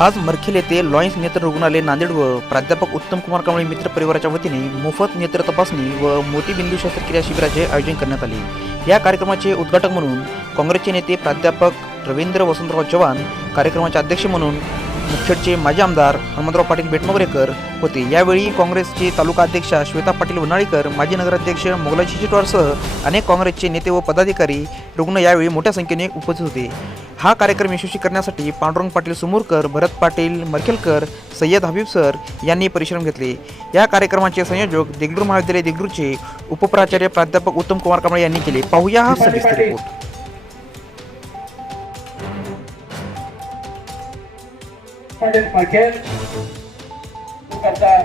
आज मरखेल येथे लॉयन्स नेत्र रुग्णालय नांदेड व प्राध्यापक उत्तम कुमार कांबळे मित्र परिवाराच्या वतीने मोफत नेत्र तपासणी व मोतीबिंदू शस्त्रक्रिया शिबिराचे आयोजन करण्यात आले. या कार्यक्रमाचे उद्घाटक म्हणून काँग्रेसचे नेते प्राध्यापक रवींद्र वसंतराव चव्हाण कार्यक्रमाचे अध्यक्ष म्हणून मुखेडचे माजी आमदार हनुमंतराव पाटील बेटमोगरेकर होते. यावेळी काँग्रेसचे तालुका अध्यक्षा श्वेता पाटील वनाळीकर माजी नगराध्यक्ष मोगलाजी चिटवारसह अनेक काँग्रेसचे नेते व पदाधिकारी रुग्ण यावेळी मोठ्या संख्येने उपस्थित होते. हा कार्यक्रम यशस्वी करण्यासाठी पांडुरंग पाटील सुमूरकर भरत पाटील मरखेलकर सय्यद हबीब सर यांनी परिश्रम घेतले. या कार्यक्रमाचे संयोजक देगलूर महाविद्यालय देगलूरचे उपप्राचार्य प्राध्यापक उत्तम कुमार कांबळे यांनी केले. पाहूया हा सविस्तर रिपोर्ट पाटील मळखेल तू करता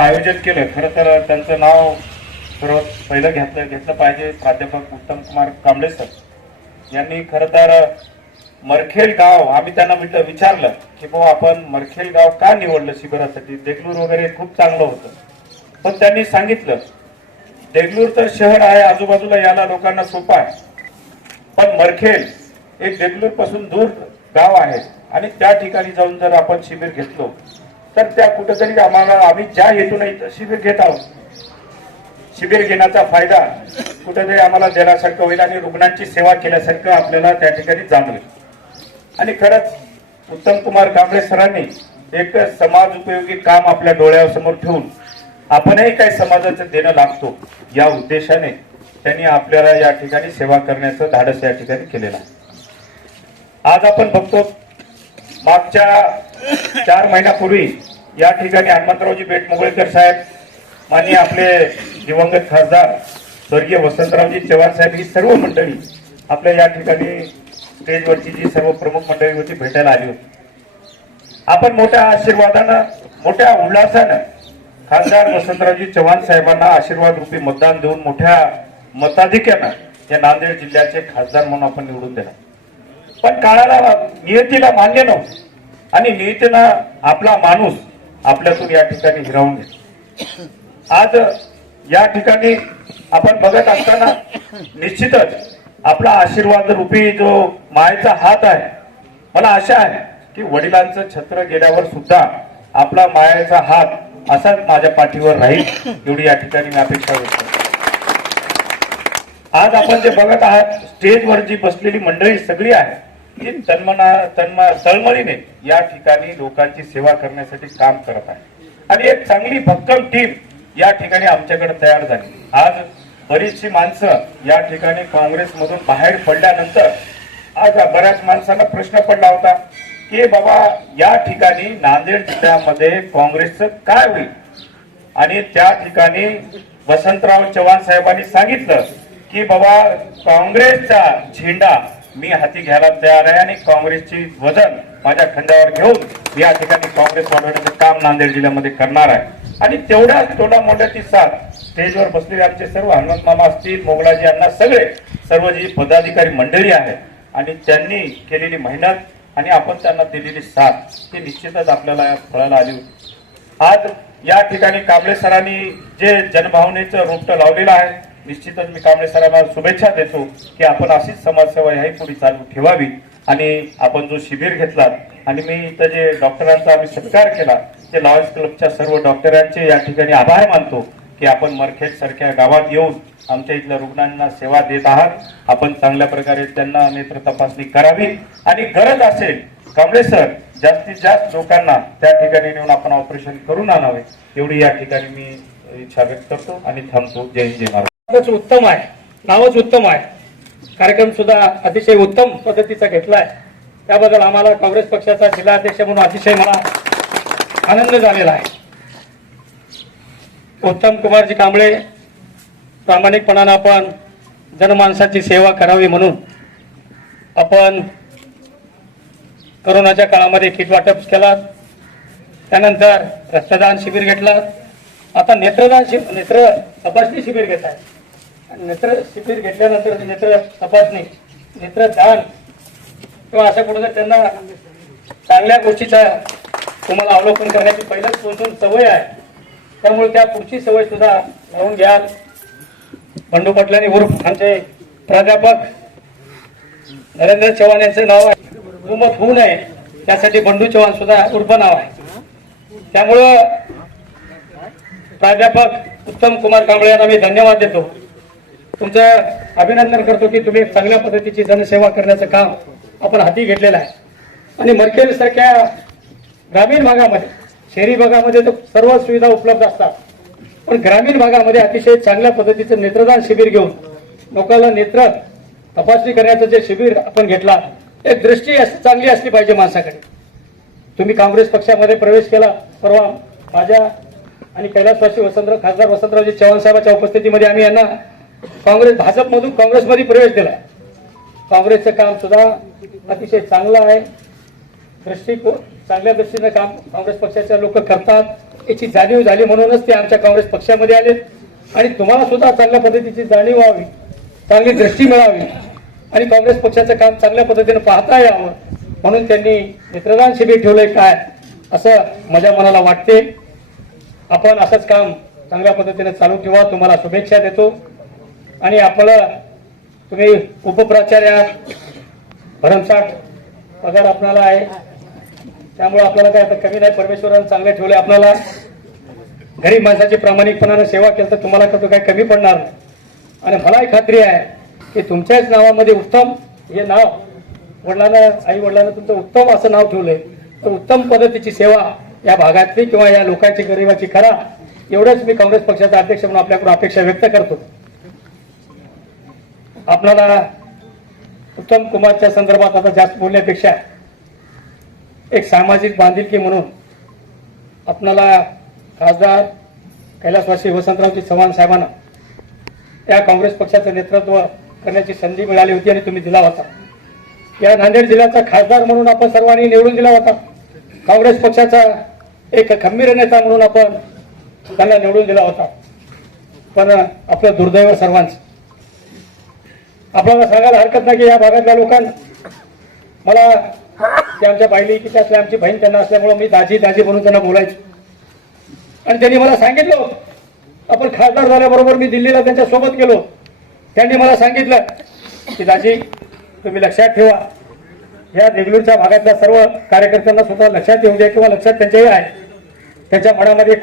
आयोजन केलं. खरं तर त्यांचं नाव सर्वात पहिलं घेतलं घेतलं पाहिजे. प्राध्यापक उत्तम कुमार कांबळे सर. यांनी खरं तर मरखेल गाव आम्ही त्यांना म्हटलं विचारलं की बाबा आपण मरखेल गाव का निवडलं शिबिरासाठी? देगलूर वगैरे खूप चांगलं होतं. पण त्यांनी सांगितलं देगलूर तर शहर आहे आजूबाजूला याला लोकांना सोपं आहे. पण मरखेल एक देगलूरपासून दूर गाव आहे. आणि त्या ठिकाणी जाऊन जर आपण शिबिर घेतलो तर त्या कुठेतरी आम्हाला आम्ही ज्या हेतून शिबिर घेत आहोत शिबिर घेण्याचा फायदा कुठेतरी आम्हाला देण्यासारखं होईल आणि रुग्णांची सेवा केल्यासारखं आपल्याला त्या ठिकाणी जाणवेल. आणि खरंच उत्तम कुमार कांबळे सरांनी एक समाज उपयोगी काम आपल्या डोळ्यासमोर ठेवून आपणही काही समाजाचं देणं लागतो या उद्देशाने त्यांनी आपल्याला या ठिकाणी सेवा करण्याचं धाडस या ठिकाणी केलेलं आहे. आज आपण बघतो मागच्या चार महिन्यापूर्वी या ठिकाणी हनुमंतरावजी बेटमोगळेकर साहेब माननीय आपले दिवंगत खासदार स्वर्गीय वसंतरावजी चव्हाण साहेब ही सर्व मंडळी आपल्या या ठिकाणी स्टेजवरची जी सर्व प्रमुख मंडळी होती भेटायला आली होती. आपण मोठ्या आशीर्वादानं मोठ्या उल्हासानं खासदार वसंतरावजी चव्हाण साहेबांना आशीर्वाद रूपी मतदान देऊन मोठ्या मताधिक्यानं या नांदेड जिल्ह्याचे खासदार म्हणून आपण निवडून देणार. पण काळाला नियतीला मान्य नव्हतं. आणि नियतीनं आपला माणूस आपल्यातून या ठिकाणी हिरावून घेतला. आज या ठिकाणी आपण बघत असताना निश्चितच आपला आशीर्वाद रूपी जो मायेचा हात आहे मला आशा आहे की वडिलांचं छत्र गेल्यावर सुद्धा आपला मायेचा हात असाच माझ्या पाठीवर राहील एवढी या ठिकाणी मी अपेक्षा करतो. आज आपण जे बघत आहात स्टेजवर जी बसलेली मंडळी सगळी आहे ती तन्मना तन्मा तळमळीने या ठिकाणी लोकांची सेवा करण्यासाठी काम करत आहे. आणि एक चांगली भक्कम टीम या ठिकाणी आमच्याकडे तयार झाली. आज बरीचशी माणसं या ठिकाणी काँग्रेसमधून बाहेर पडल्यानंतर आज बऱ्याच माणसांना प्रश्न पडला होता की बाबा या ठिकाणी नांदेड जिल्ह्यामध्ये काँग्रेसचं काय होईल? आणि त्या ठिकाणी वसंतराव चव्हाण साहेबांनी सांगितलं की बाबा काँग्रेसचा झेंडा मी हाती घ्यायला तयार आहे आणि काँग्रेसची वजन माझ्या खंडावर घेऊन या ठिकाणी काँग्रेस वाढवण्याचं काम नांदेड जिल्ह्यामध्ये करणार आहे. आणि तेवढ्याच तोडा मोठ्याची साथ स्टेजवर बसलेले आमचे सर्व हनुमंत मामा असतील मोगलाजी यांना सगळे सर्व जी पदाधिकारी मंडळी आहेत आणि त्यांनी केलेली मेहनत आणि आपण त्यांना दिलेली साथ ही निश्चितच आपल्याला या फळाला आली होती. आज या ठिकाणी कांबळे सरांनी जे जनभावनेचं रोपटं लावलेलं आहे निश्चितच मी कांबळे सरांना शुभेच्छा देतो की आपण अशीच समाजसेवा ह्याही पुढे चालू ठेवावी आणि आपण जो शिबिर घेतला आणि मी इथं जे डॉक्टरांचा आम्ही सत्कार केला ते लॉयन्स क्लबच्या सर्व डॉक्टरांचे या ठिकाणी आभार मानतो. की आपण मरखेड सारख्या गावात येऊन आमच्या इथल्या रुग्णांना सेवा देत आहात. आपण चांगल्या प्रकारे त्यांना नेत्र तपासणी करावी. आणि गरज असेल कांबळे सर जास्तीत जास्त लोकांना त्या ठिकाणी नेऊन आपण ऑपरेशन करून आणावे. एवढी या ठिकाणी मी इच्छा व्यक्त करतो आणि थांबतो. जय हिंद जय महाराज उत्तम आहे. नावच उत्तम आहे. कार्यक्रम सुद्धा अतिशय उत्तम पद्धतीचा घेतलाय त्याबद्दल आम्हाला काँग्रेस पक्षाचा जिल्हाध्यक्ष म्हणून अतिशय मला आनंद झालेला आहे. उत्तम कुमारजी कांबळे प्रामाणिकपणानं आपण जनमानसाची सेवा करावी म्हणून आपण करोनाच्या काळामध्ये किट वाटप केला त्यानंतर रक्तदान शिबिर घेतला आता नेत्रदान शिबिर नेत्र तपासणी शिबिर घेत आहे नेत्र शिबिर घेतल्यानंतर नेत्र तपासणी नेत्रदान किंवा असं कुठं त्यांना चांगल्या गोष्टीचा तुम्हाला अवलोकन करण्याची पहिल्याच पासून सवय आहे. त्यामुळे त्या पुढची सवय सुद्धा लावून घ्याल. बंडू पटलानी उर्फ आमचे प्राध्यापक नरेंद्र चव्हाण यांचं नाव आहे. हुकूमत होऊ नये. त्यासाठी बंडू चव्हाण सुद्धा उर्फ नाव आहे. त्यामुळं प्राध्यापक उत्तम कुमार कांबळे यांना मी धन्यवाद देतो. तुमचं अभिनंदन करतो की तुम्ही चांगल्या पद्धतीची जनसेवा करण्याचं काम आपण हाती घेतलेलं आहे. आणि मर्केल सारख्या ग्रामीण भागामध्ये शहरी भागामध्ये तर सर्व सुविधा उपलब्ध असतात. पण ग्रामीण भागामध्ये अतिशय चांगल्या पद्धतीचं नेत्रदान शिबिर घेऊन लोकांना नेत्र तपासणी करण्याचं जे शिबिर आपण घेतला एक दृष्टी चांगली असली पाहिजे माणसाकडे. तुम्ही काँग्रेस पक्षामध्ये प्रवेश केला परवा माझ्या आणि कैलासवासी वसंतराव खासदार वसंतरावजी चव्हाण साहेबांच्या उपस्थितीमध्ये आम्ही यांना काँग्रेस भाजपमधून काँग्रेसमध्ये प्रवेश दिला. काँग्रेसचं काम सुद्धा अतिशय चांगलं आहे. दृष्टिकोन चांगल्या दृष्टीनं काम काँग्रेस पक्षाच्या लोक करतात. याची जाणीव झाली म्हणूनच ते आमच्या काँग्रेस पक्षामध्ये आले आणि तुम्हाला सुद्धा चांगल्या पद्धतीची जाणीव व्हावी. चांगली दृष्टी मिळावी. आणि काँग्रेस पक्षाचं काम चांगल्या पद्धतीनं पाहता यावं. म्हणून त्यांनी मित्रदान शिबिर ठेवलंय काय असं माझ्या मनाला वाटते. आपण असंच काम चांगल्या पद्धतीने चालू ठेवा. तुम्हाला शुभेच्छा देतो. आणि आपलं तुम्ही उपप्राचार्य भरमसाठ पगार आपणाला आहे. त्यामुळे आपल्याला काय आता कमी नाही परमेश्वरानं चांगलं ठेवले. आपल्याला गरीब माणसाची प्रामाणिकपणानं सेवा केली तर तुम्हाला कसं काय कमी पडणार आणि मलाही खात्री आहे की तुमच्याच नावामध्ये उत्तम हे नाव वडिलांना आई वडिलांना तुमचं उत्तम असं नाव ठेवलंय. तर उत्तम पद्धतीची सेवा या भागातली किंवा या लोकांची गरिबाची करा. एवढंच मी काँग्रेस पक्षाचा अध्यक्ष म्हणून आपल्याकडून अपेक्षा व्यक्त करतो. आपल्याला उत्तम कुमारच्या संदर्भात आता जास्त बोलण्यापेक्षा एक सामाजिक बांधिलकी म्हणून आपणाला खासदार कैलासवासी वसंतरावजी चव्हाण साहेबांना या काँग्रेस पक्षाचं नेतृत्व करण्याची संधी मिळाली होती आणि तुम्ही दिला होता. या नांदेड जिल्ह्याचा खासदार म्हणून आपण सर्वांनी निवडून दिला होता. काँग्रेस पक्षाचा एक खंबीर नेता म्हणून आपण त्यांना निवडून दिला होता. पण आपलं दुर्दैव सर्वांचं. आपल्याला सांगायला हरकत नाही की या भागातल्या लोकांना मला ते आमच्या बायली की असल्या आमची बहीण त्यांना असल्यामुळे मी दाजी दाजी म्हणून त्यांना बोलायचो. आणि त्यांनी मला सांगितलं आपण खासदार झाल्याबरोबर मी दिल्लीला त्यांच्यासोबत गेलो. त्यांनी मला सांगितलं की दाजी तुम्ही लक्षात ठेवा. या देगलूरच्या भागातल्या सर्व कार्यकर्त्यांना सुद्धा लक्षात येऊ द्या किंवा लक्षात त्यांच्याही आहे. त्यांच्या मनामध्ये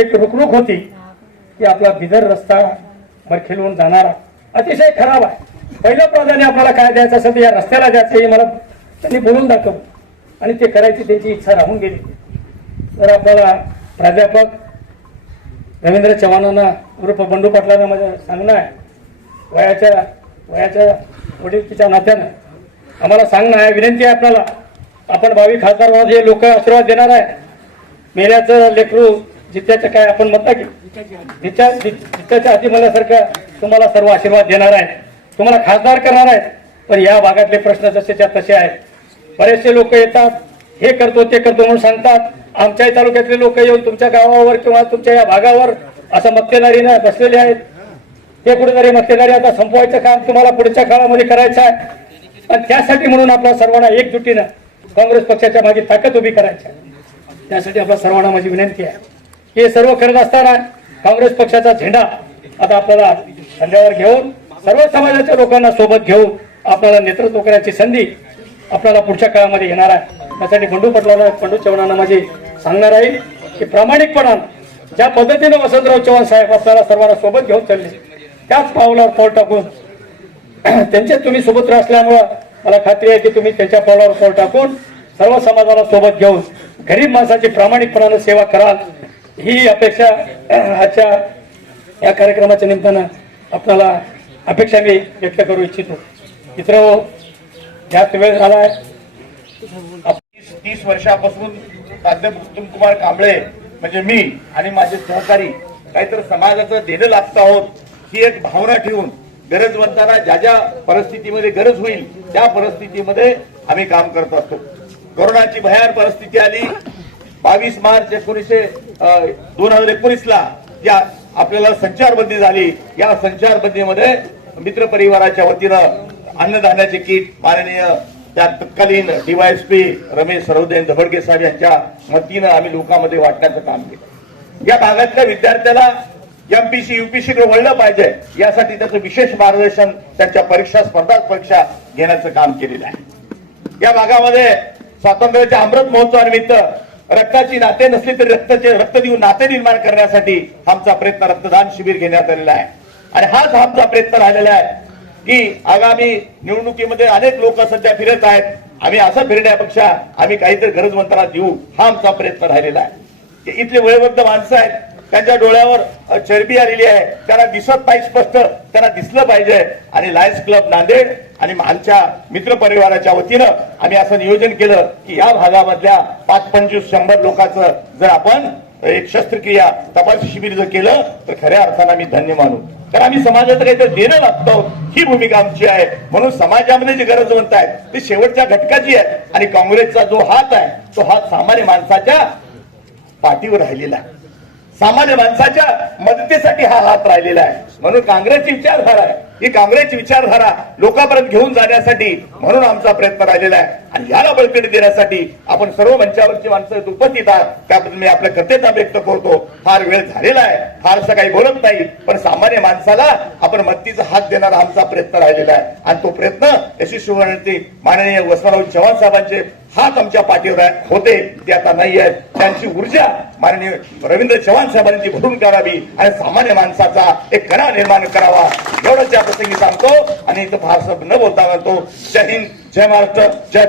एक रुकरुक होती की आपला बिदर रस्ता बरखेलवून जाणारा अतिशय खराब आहे. पहिलं प्राधान्य आपल्याला काय द्यायचं असेल तर या रस्त्याला द्यायचं हे मला त्यांनी बोलून दाखवलं आणि ते करायची त्यांची इच्छा राहून गेली. तर आपल्याला प्राध्यापक रवींद्र चव्हाणांना उर्फ बंडू पाटलांना माझं सांगणं आहे. वयाच्या वयाच्या वडीलकीच्या नात्यानं आम्हाला सांगणं आहे विनंती आहे आपल्याला. आपण भावी खासदार म्हणून हे लोक आशीर्वाद देणार आहे. मेल्याचं लेकरू जित्याचं काय आपण म्हणता की? जित्या जित्याच्या हाती म्हणल्यासारखं तुम्हाला सर्व आशीर्वाद देणार आहे. तुम्हाला खासदार करणार आहेत पण या भागातले प्रश्न जसेच्या तसे आहेत. बरेचसे लोक येतात हे करतो ते करतो म्हणून सांगतात. आमच्याही तालुक्यातले लोक येऊन तुमच्या गावावर किंवा तुमच्या या भागावर असं मक्तेदारीनं बसलेले आहेत. हे कुठेतरी मक्तेदारी आता संपवायचं काम तुम्हाला पुढच्या काळामध्ये करायचं आहे. पण त्यासाठी म्हणून आपल्या सर्वांना एकजुटीनं काँग्रेस पक्षाच्या मागे ताकद उभी करायची आहे. त्यासाठी आपल्या सर्वांना माझी विनंती आहे. हे सर्व करत असताना काँग्रेस पक्षाचा झेंडा आता आपल्याला खांद्यावर घेऊन सर्व समाजाच्या लोकांना सोबत घेऊन आपल्याला नेतृत्व करण्याची संधी आपल्याला पुढच्या काळामध्ये येणार आहे. त्यासाठी बंडू पटलाला बंडू चव्हाणांना माझी सांगणार आहे की प्रामाणिकपणा ज्या पद्धतीने वसंतराव चव्हाण साहेब आपल्याला सर्वांना सोबत घेऊन चालले त्याच पावलावर पाऊल टाकून त्यांच्या तुम्ही सुपुत्र असल्यामुळं मला खात्री आहे की तुम्ही त्यांच्या पावलावर पाऊल टाकून सर्व समाजाला सोबत घेऊन गरीब माणसाची प्रामाणिकपणाने सेवा कराल ही अपेक्षा आजच्या या कार्यक्रमाच्या निमित्तानं आपल्याला अपेक्षा मी व्यक्त करू इच्छितो. मित्र जास्त वेळ झालाय तीस तीस वर्षापासून प्राध्यापक उत्तम कुमार कांबळे म्हणजे मी आणि माझे सहकारी काहीतरी समाजाचं देणं लागतो आहोत ही एक भावना ठेवून गरजवंतांना ज्या ज्या परिस्थितीमध्ये गरज होईल त्या परिस्थितीमध्ये आम्ही काम करत असतो. कोरोनाची भयान परिस्थिती आली बावीस मार्च एकोणीसशे दोन हजार एकोणीस ला या आपल्याला संचारबंदी झाली. या संचारबंदीमध्ये मित्र परिवाराच्या वतीनं अन्नधान्याचे किट माननीय त्या तत्कालीन डीवायएसपी रमेश सरवदेन धबडके साहेब यांच्या वतीनं आम्ही लोकांमध्ये वाटण्याचं काम केलं. या भागातल्या विद्यार्थ्याला एमपीसी युपीसी कडे वळलं पाहिजे यासाठी त्याचं विशेष मार्गदर्शन त्यांच्या परीक्षा स्पर्धा परीक्षा घेण्याचं काम केलेलं आहे. या भागामध्ये स्वातंत्र्याच्या अमृत महोत्सवानिमित्त रक्ताची नाते नसली तरी रक्ताचे रक्त देऊन नाते निर्माण करण्यासाठी आमचा प्रयत्न रक्तदान शिबिर घेण्यात आलेला आहे. आणि हाच आमचा प्रयत्न राहिलेला आहे. की आगामी निवडणुकीमध्ये अनेक लोक सध्या फिरत आहेत. आम्ही असं फिरण्यापेक्षा आम्ही काहीतरी गरजवंतांना देऊ हा आमचा प्रयत्न राहिलेला आहे. इथले वयोवृद्ध माणसं आहेत त्यांच्या डोळ्यावर चरबी आलेली आहे. त्यांना दिसत नाही स्पष्ट त्यांना दिसलं पाहिजे. आणि लायन्स क्लब नांदेड आणि आमच्या मित्र परिवाराच्या वतीनं आम्ही असं नियोजन केलं की या भागामधल्या पाच पंचवीस शंभर लोकांचं जर आपण एक शस्त्रक्रिया तपास शिबिर जर केलं तर खऱ्या अर्थानं आम्ही धन्य मानू. तर आम्ही समाजाचं काहीतरी देणं लागतो ही भूमिका आमची आहे. म्हणून समाजामध्ये जी गरजवंत आहे ती शेवटच्या घटकाची आहे. आणि काँग्रेसचा जो हात आहे तो हात सामान्य माणसाच्या पाठीवर राहिलेला आहे. सामान्य माणसाच्या मदतीसाठी हा हात राहिलेला आहे. म्हणून काँग्रेसची विचारधारा आहे. ही काँग्रेसची विचारधारा लोकांपर्यंत घेऊन जाण्यासाठी म्हणून आमचा प्रयत्न राहिलेला आहे. आणि याला बळकटी देण्यासाठी आपण सर्व मंचावरची माणसं उपस्थित आहात. त्याबद्दल मी आपल्या कृतज्ञता व्यक्त करतो. फार वेळ झालेला आहे. फारसं काही बोलत नाही. पण सामान्य माणसाला आपण मदतीचा हात देणारा आमचा प्रयत्न राहिलेला आहे. आणि तो प्रयत्न यशस्वी होण्याचे माननीय वसंतराव चव्हाण साहेबांचे हात आमच्या पाठीवर होते ते आता नाही आहेत त्यांची ऊर्जा माननीय रवींद्र चव्हाण साहेबांची भरून काढावी आणि सामान्य माणसाचा एक कणा निर्माण करावा. एवढंच या प्रसंगी सांगतो आणि इथं फारसं न बोलता म्हणतो जय हिंद जय महाराष्ट्र जय